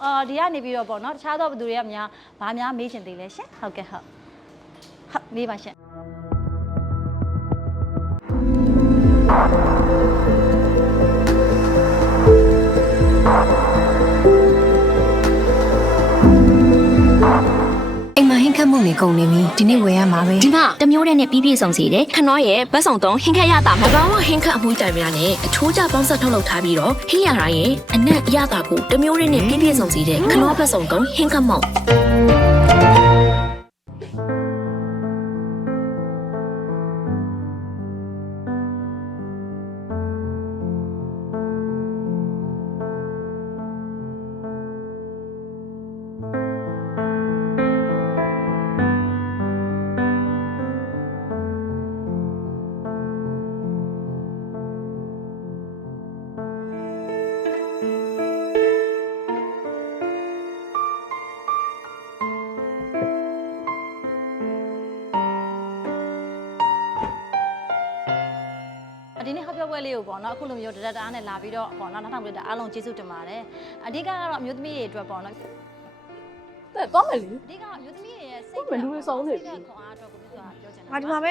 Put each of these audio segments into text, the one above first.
ဟုတ်အော်ဒီကနေပြီးတော့ပေါ့နော်တခြားသောဘသူတွေကများဘာများမေးချင်သေးလဲရှင်ဟုတ်ကဲ့ဟုတ်ဟုတ်မေးပါရှင် အိမ်မှာဟင်းခတ်မှုနေကုန်နေပြီဒီနေ့ဝယ်ရမှာပဲဒီမှာတစ်မျိုးတည်းနဲ့ပြီးပြည့်စုံစီတယ်ခနောရဲ့ဘတ်ဆောင်သုံးဟင်းခက်ရတာမ၎င်းကဟင်းခတ်အမွှေးတိုင်များနဲ့အချိုးကျပေါင်းဆက်ထုတ်လုပ်ထားပြီးတော့ဟင်းရတိုင်းရဲ့အနက်အရသာကိုတစ်မျိုးရင်းနဲ့ပြည့်ပြည့်စုံစီတဲ့ခနောဘတ်စုံသုံးဟင်းခတ်မောက် ပြောပွဲလေးကိုပေါ့နော်အခုလိုမျိုးဒရက်တာနဲ့လာပြီးတော့ပေါ့နော်နောက်ထောင်ပြတဲ့အားလုံးကျေးဇူးတင်ပါတယ်အဓိကကတော့အမျိုးသမီးတွေအတွက်ပေါ့နော်တဲ့သွားမယ်လေအဓိကအမျိုးသမီးတွေရဲ့စိတ်ဟုတ်မယ်လူတွေစုံနေပြီစိတ်ခွန်အားအတွက်ကိုပြောတာပြောချင်တာငါဒီမှာပဲ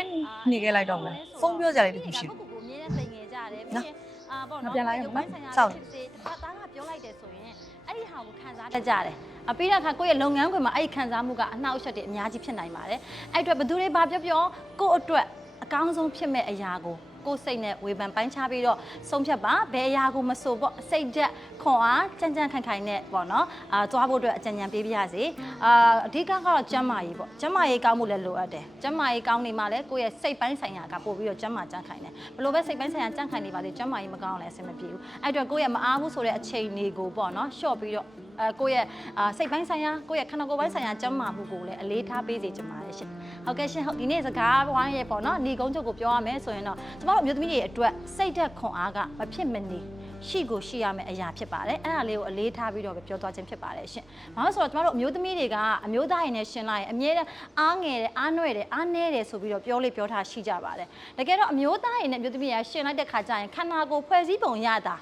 နေခဲ့လိုက်တော့မယ်ဖုန်းပြောကြလေးတခုရှိတယ်ကိုကိုကိုအမြဲတမ်းစိတ်ငယ်ကြတယ်ပြီးရင်အာပေါ့ငါနော်ပြန်လာရအောင်နော်ဆိုင်ရာစောင့်ဖြစ်စေတစ်ဖက်သားကပြောလိုက်တယ်ဆိုရင်အဲ့ဒီဟာကိုခံစားတတ်ကြတယ်အပြီးတော့ခါကိုယ့်ရဲ့လုပ်ငန်းခွင်မှာအဲ့ဒီခံစားမှုကအနှောက်အယှက်တွေအများကြီးဖြစ်နိုင်ပါတယ်အဲ့အတွက်ဘယ်သူတွေဘာပြောပြောကိုယ့်အတွက်အကောင်းဆုံးဖြစ်မဲ့အရာကို ကိုယ်စိတ်နဲ့ဝေဖန်ပိုင်းခြားပြီးတော့ဆုံးဖြတ်ပါဘယ်အရာကိုမဆိုပေါ့စိတ်သက်ခွန်အားကြမ်းကြမ်းခိုင်ခိုင်နဲ့ပေါ့နော်အာသွားဖို့အတွက်အကြံဉာဏ်ပေးပြရစီအာအဓိကကတော့ကျန်းမာရေးပေါ့ကျန်းမာရေးကောင်းမှုလည်းလိုအပ်တယ်ကျန်းမာရေးကောင်းနေမှလည်းကိုယ့်ရဲ့စိတ်ပိုင်းဆိုင်ရာကပို့ပြီးတော့ကျန်းမာကြံ့ခိုင်တယ်ဘယ်လိုပဲစိတ်ပိုင်းဆိုင်ရာကြံ့ခိုင်နေပါစေကျန်းမာရေးမကောင်းအောင်လည်းအဆင်မပြေဘူးအဲ့အတွက်ကိုယ့်ရဲ့မအားဘူးဆိုတဲ့အချိန်တွေကိုပေါ့နော်ရှော့ပြီးတော့အဲကိုယ့်ရဲ့အာစိတ်ပိုင်းဆိုင်ရာကိုယ့်ရဲ့ခန္ဓာကိုယ်ပိုင်းဆိုင်ရာကျန်းမာမှုကိုလည်းအလေးထားပေးစေချင်ပါတယ်ရှင် ဟုတ်ကဲ့ရှင်ဟုတ်ဒီနေ့စကားဝိုင်းရဲ့ပေါ့နော်ညီကုန်းချုပ်ကိုပြောရမယ်ဆိုရင်တော့ကျမတို့အမျိုးသမီးတွေအတွက်စိတ်သက်ခွန်အားကမဖြစ်မနေရှိကိုရှိရမယ့်အရာဖြစ်ပါတယ်အဲ့ဒါလေးကိုအလေးထားပြီးတော့ပဲပြောသွားခြင်းဖြစ်ပါတယ်ရှင်ဘာလို့ဆိုတော့ကျမတို့အမျိုးသမီးတွေကအမျိုးသားရင်နဲ့ရှင်လိုက်ရင်အမြဲတမ်းအားငယ်တယ်အားနွဲ့တယ်အားနည်းတယ်ဆိုပြီးတော့ပြောလေးပြောထားရှိကြပါတယ်တကယ်တော့အမျိုးသားရင်နဲ့အမျိုးသမီးတွေကရှင်လိုက်တဲ့ခါကျရင်ခန္ဓာကိုယ်ဖွဲ့စည်းပုံရတာ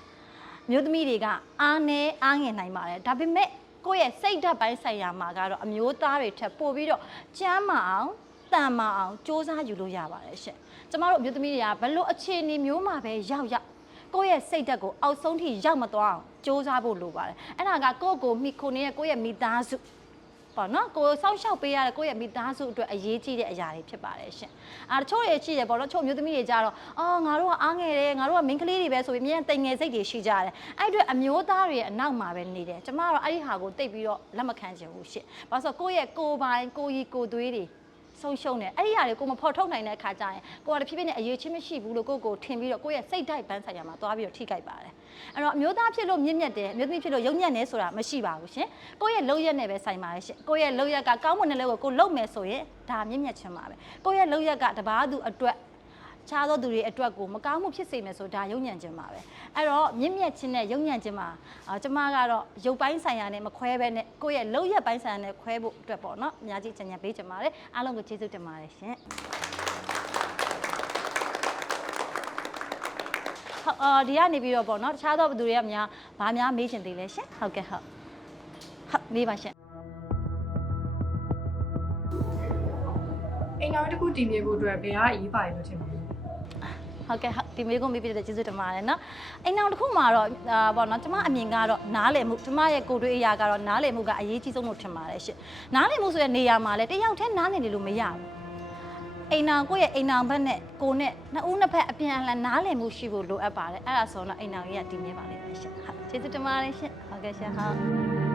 မျိုးသမီးတွေကအားနေအားငယ်နိုင်ပါတယ်ဒါပေမဲ့ကိုယ့်ရဲ့စိတ်ဓာတ်ပိုင်းဆိုင်ရာမှာကတော့အမျိုးသားတွေထက်ပိုပြီးတော့ကျမ်းမာအောင် တန်မာအောင်စ조사ယူလို့ရပါတယ်ရှင်ကျမတို့အမျိုးသမီးတွေကဘလို့အခြေအနေမျိုးမှာပဲရောက်ရောက်ကိုယ့်ရဲ့စိတ်ဓာတ်ကိုအောက်ဆုံးထိရောက်မသွားအောင်စ조사ဖို့လိုပါတယ်အဲ့ဒါကကိုယ့်ကိုယ်မိခိုနေတဲ့ကိုယ့်ရဲ့မိသားစု ပေါ့နော်ကိုယ်စောင့်ရှောက်ပေးရတဲ့ကိုယ့်ရဲ့မိသားစုအတွက်အရေးကြီးတဲ့အရာတွေဖြစ်ပါတယ်ရှင်။အာတချို့တွေရှိတယ်ပေါ့နော်တချို့မျိုးသမီးတွေကြတော့အော်ငါတို့ကအားငယ်တယ်ငါတို့ကမိန်းကလေးတွေပဲဆိုပြီးအမြဲတိမ်ငယ်စိတ်တွေရှိကြတယ်။အဲ့အအတွက်အမျိုးသားတွေရဲ့အနောက်မှာပဲနေတယ်။ကျမကတော့အဲ့ဒီဟာကိုတိတ်ပြီးတော့လက်မခံချင်ဘူးရှင်။ဘာလို့ဆိုတော့ကိုယ့်ရဲ့ကိုယ်ပိုင်ကိုယ်ရီကိုယ်သွေးတွေ ဆုံးရှုံးတယ်အဲ့ဒီဟာတွေကိုမဖော်ထုတ်နိုင်တဲ့အခါကျရင်ကိုယ်ကတဖြည်းဖြည်းနဲ့အရေးချင်းမရှိဘူးလို့ကိုယ့်ကိုယ်ထင်ပြီးတော့ကိုယ့်ရဲ့စိတ်ဓာတ်ပန်းဆိုင်ရာမှာသွားပြီးတော့ထိခိုက်ပါတယ်အဲ့တော့အမျိုးသားဖြစ်လို့မြင့်မြတ်တယ်အမျိုးသမီးဖြစ်လို့ယုံညံ့တယ်ဆိုတာမရှိပါဘူးရှင်ကိုယ့်ရဲ့လုံရက်နဲ့ပဲဆိုင်ပါတယ်ရှင်ကိုယ့်ရဲ့လုံရက်ကကောင်းမွန်တဲ့လောက်ကိုကိုလုံမယ်ဆိုရင်ဒါမြင့်မြတ်ခြင်းပါပဲကိုယ့်ရဲ့လုံရက်ကတပါးသူအတွက် ခြားသောသူတွေအတွက်ကိုမကောင်းမှုဖြစ်စေမယ်ဆိုဒါယုံညံ့ခြင်းပါပဲအဲ့တော့မြင့်မြတ်ခြင်းနဲ့ယုံညံ့ခြင်းမှာအာကျမကတော့ရုပ်ပိုင်းဆိုင်ရာနဲ့မခွဲဘဲနဲ့ကိုယ့်ရဲ့လုံရက်ပိုင်းဆိုင်ရာနဲ့ခွဲဖို့အတွက်ပေါ့နော်အများကြီးကြံ့ကြံ့ပေးကြပါတယ်အားလုံးကိုကျေးဇူးတင်ပါတယ်ရှင်ဟုတ်အော်ဒီကနေပြီးတော့ပေါ့နော်တခြားသောဘသူတွေကများဘာများမေးချင်သေးလဲရှင်ဟုတ်ကဲ့ဟုတ်ဟုတ်မေးပါရှင်အိမ်တော်တစ်ခုတည်မြဲဖို့အတွက်ဘယ်ကအရေးပါရလို့ထင်ပါလဲ ဟုတ်ကဲ့ဟုတ်ဒီမေးခွန်းမေးပြတဲ့ကျေးဇူးတင်ပါတယ်နော်အိမ်အောင်တစ်ခုမှာတော့အာပေါ့နော်ကျမအမြင်ကတော့နားလည်မှုကျမရဲ့ကိုယ်တွေ့အရာကတော့နားလည်မှုကအရေးကြီးဆုံးလို့ထင်ပါတယ်ရှင်နားလည်မှုဆိုတဲ့နေရာမှာလည်းတယောက်တည်းနားလည်နေလို့မရဘူးအိမ်အောင်ကိုယ့်ရဲ့အိမ်အောင်ဘက်နဲ့ကိုယ်နဲ့နှစ်ဦးနှစ်ဖက်အပြန်အလှန်နားလည်မှုရှိဖို့လိုအပ်ပါတယ်အဲ့ဒါဆိုတော့အိမ်အောင်ကြီးကတည်မြဲပါလိမ့်မယ်ရှင်ဟုတ်ကျေးဇူးတင်ပါတယ်ရှင်ဟုတ်ကဲ့ရှင်ဟုတ်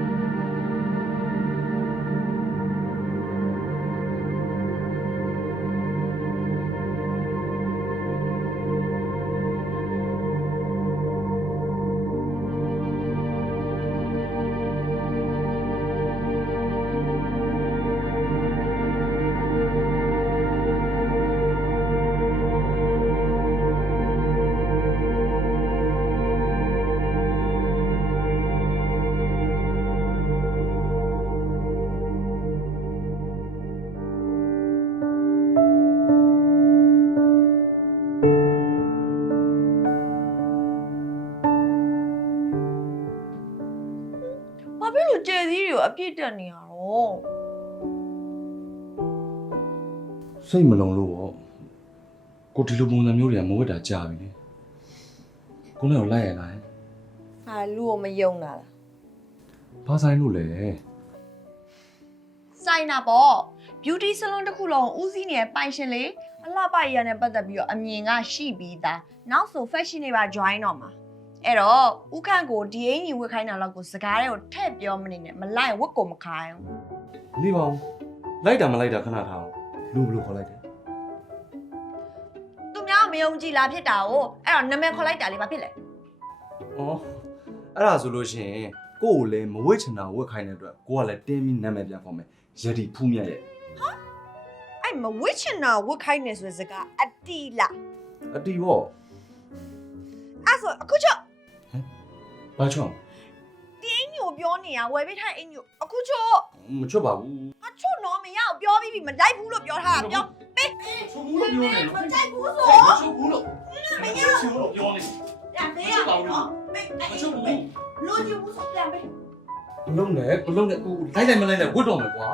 အပြစ်တက်နေရတော့စိတ်မလုံလို့ပေါ့ကိုဒီလိုပုံစံမျိုးတွေကမဝတ်တာကြာပြီလေကိုလည်းတော့လိုက်ရလားဟာလူကိုမယုံတာလားဘာဆိုင်လို့လဲစိုင်းတာပေါ့ beauty salon တစ်ခုလုံးဦးစီးနေတဲ့ပိုင်ရှင်လေအလှပရရနဲ့ပတ်သက်ပြီးတော့အမြင်ကရှိပြီးသားနောက်ဆို fashion တွေပါ join တော့မှာ အဲ့တော့ဥခန့်ကိုဒီအင်ကြီးဝတ်ခိုင်းတာတော့ကိုစကားတွေကိုထည့်ပြောမနေနဲ့မလိုက်ဝတ်ကိုမခိုင်းဘူးနေပါဦးလိုက်တာမလိုက်တာခဏထားအောင်လူဘယ်လိုခေါ်လိုက်တယ်သူများမယုံကြည်လားဖြစ်တာကိုအဲ့တော့နာမည်ခေါ်လိုက်တာလေဘာဖြစ်လဲဩအဲ့ဒါဆိုလို့ရှိရင်ကို့ကိုလည်းမဝတ်ချင်တာဝတ်ခိုင်းတဲ့အတွက်ကိုကလည်းတင်းပြီးနာမည်ပြန်ခေါ်မယ်ယတိဖူးမြတ်ရဲ့အဲ့မဝစ်ချင်တာဝတ်ခိုင်းနေဆိုတဲ့စကားအတီလားအတီပေါ့အဲ့ဆိုအခုချော့ ဘာချောင်းဒီအင်ကြီးကိုပြောနေရဝယ်ပေးထားတဲ့အင်ကြီးကိုအခုချော့မချွတ်ပါဘူးအချော့တော့မရအောင်ပြောပြီးပြီမလိုက်ဘူးလို့ပြောထားတာပြောပေးချွတ်ဘူးလို့ပြောနေမတိုက်ဘူးဆိုမချွတ်ဘူးလို့မရချွတ်ဘူးလို့ပြောနေပြန်ပေးရမယ်နော်ပေးအဲ့မချွတ်ဘူးလိုချင်ဘူးဆိုပြန်ပေးဘလုံးနဲ့ဘလုံးနဲ့ကိုလိုက်လိုက်မလိုက်လိုက်ဝတ်တော့မယ်ကွာ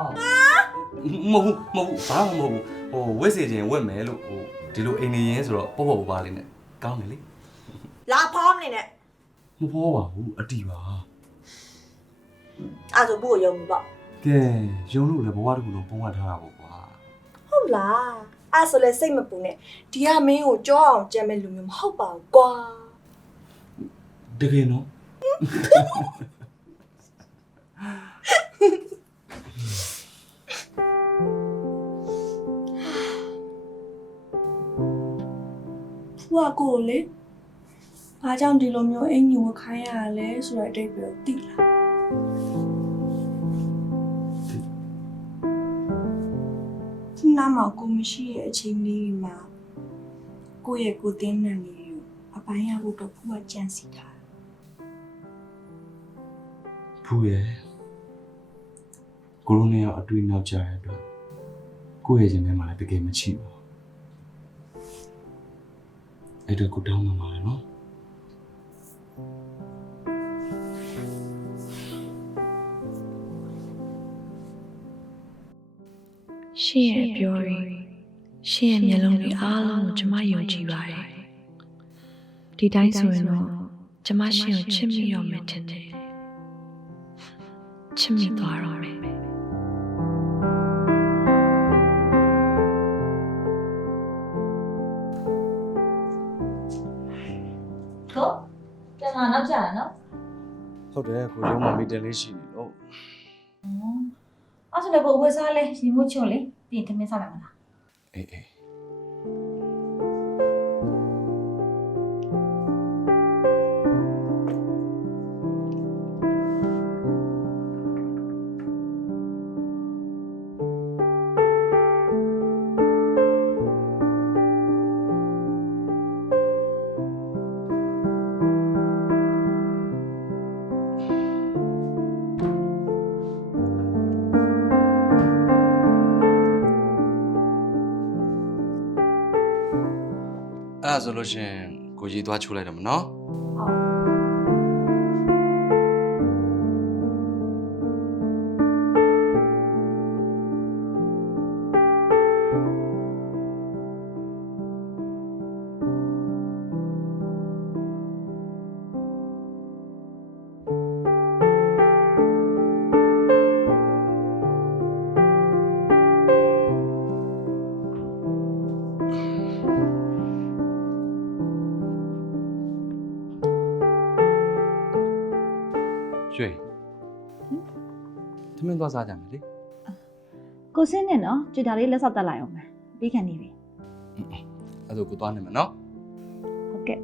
မဟုတ်ဘူးမဟုတ်ဘူးဘာမှမဟုတ်ဘူးဟိုဝတ်စီခြင်းဝတ်မယ်လို့ဟိုဒီလိုအိမ်နေရင်ဆိုတော့ပေါ့ပေါ့ပါပါလေးနဲ့ကောင်းတယ်လေလာဖောင်းနေနဲ့ မပေါ်ပါဘူးအတီပါအဲ့ဆိုဘူးကိုယုံပြီပေါ့ကဲရုံလို့လည်းဘဝတစ်ခုလုံးပုံမှန်ထားတာပေါ့ကွာဟုတ်လားအဲ့ဆိုလဲစိတ်မပူနဲ့ဒီကမင်းကိုကြောအောင်ကြံမဲ့လူမျိုးမဟုတ်ပါဘူးကွာတကယ်နော်ဖူကကိုကိုလေ ဘာကြောင့်ဒီလိုမျိုးအင်ကြီးဝတ်ခိုင်းရတာလဲဆိုတဲ့အတိတ်ပဲသိလားခုနမှာကိုမရှိရဲ့အချိန်လေးဒီမှာကိုယ့်ရဲ့ကိုယ်တင်းနှံလေးကိုအပိုင်းရဖို့တော့ဖူကကြံစီထားတာဖူးရဲ့ကိုရိုနာအတွေ့နောက်ကြရတဲ့အတွက်ကိုယ့်ရဲ့ခြင်းထဲမှာလည်းတကယ်မချိပါဘူးအဲ့တော့ကိုတောင်းမှမှာနော် ရှင်ရဲ့အပြောတွေရှင်ရဲ့မျက်လုံးတွေအားလုံးကိုကျမယုံကြည်ပါတယ်ဒီတိုင်းဆိုရင်တော့ကျမရှင်ကိုချစ်မိတော့မယ်ထင်တယ်ချစ်မိသွားတော့မယ်ကိုပြန်လာနောက်ကြရနော်ဟုတ်တယ်ကိုရုံးမမီတန်လေးရှိနေလို့အဲ့ ဆိုလည်းကိုဝယ်စားလဲရင်မို့ချွတ်လေပြီးရင်သမင်းစားမယ်မလားအေးအေး ဆိုလို့ရှရင်ကိုကြီးသွားချိုးလိုက်တော့မနော်ရွှေ သမင်းသွားစားကြမယ်လေကိုစင်းနဲ့နော်ကြွတာလေးလက်ဆောက်တက်လိုက်အောင်မယ်ပြီးခံနေပြီအဲ့ဒါကိုသွားနေမယ်နော် ဟုတ်ကဲ့